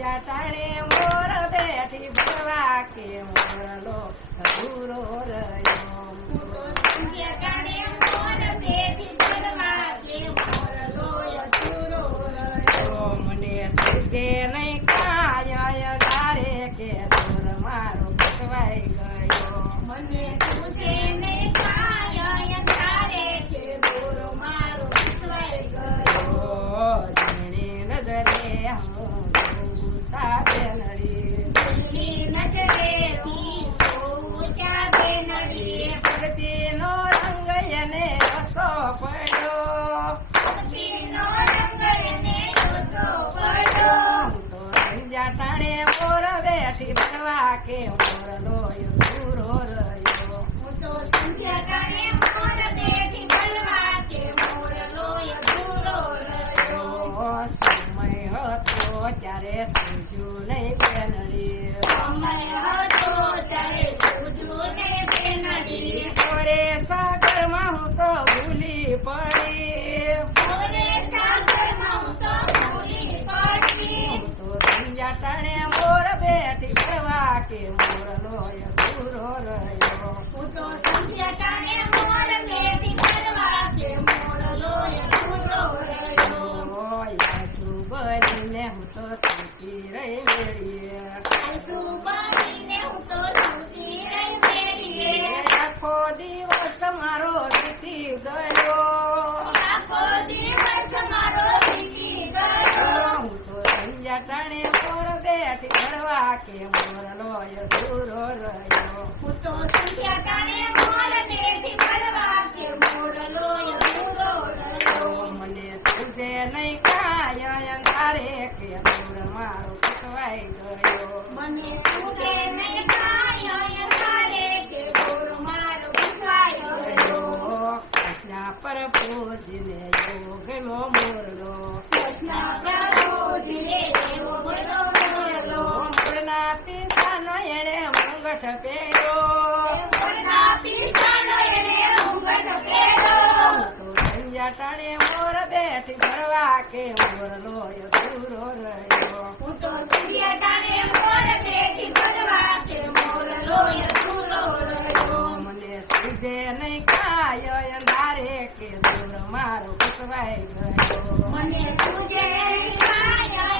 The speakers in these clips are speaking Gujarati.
જાટાણે મોર બેઠી ભરવા કે મોરલો અધૂરો રહ્યો. મને સુજે નહીં સંધ્યા ટાણે મોર બેઠી ભરવા કે મોરલો દૂરો રહ્યો હું તો સંધ્યાકાળે કે મોરલો દૂરો રહ્યો. હું તો સંધ્યાકાળે મોર બેઠી ભરવા કે મોરલો અધૂરો રહ્યો. સુબરીને હું તો સુખી રહી મેળીએ આંસુ બનીને હું તો સૂતી બેઠી ભરવા કે મોરલો રહ્યો મોર બેઠી કે મોરલો અધૂરો રહ્યો. મને સુજે નહીં કાય અંધારે કે દૂર મારો પકવાઈ ગયો મને સૂઝે નહીં કાંઈ અંધારે કે દોર મારો વિસવાઈ ગયો. કૃષ્ણ પર પૂજીને યોગ મોરલો કૃષ્ણ ઘૂંઘટ સંધ્યા ટાણે મોર બેઠી ભરવા કે રહ્યો. હું તો મોર બેઠી ભરવા કે મોરલો અધૂરો રહ્યો. મને સુજે નહીં કાય અંધારે કે દૂર મારો ગયો. મને નહીં કાંઈ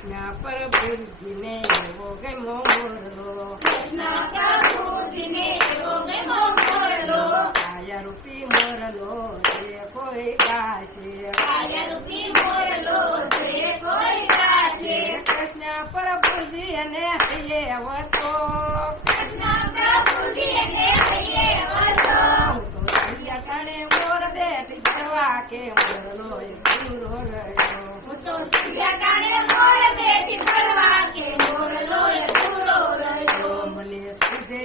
કૃષ્ણ પર ભૂલજીને એવો ગમો મોરલો કૃષ્ણ પ્રભુજીને એવો ગમ્યો મોરલો. કાયા રૂપી મોરલો જે કોઈ મોરલો જે કોઈ. કૃષ્ણ પર અને હૈયે વસો કૃષ્ણ પ્રભુજી એને બેઠી કે મોરલો પૂરો કે મોરલો અધૂરો રહ્યો. મને સુજે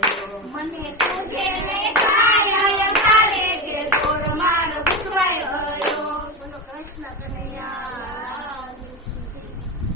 ગયો મને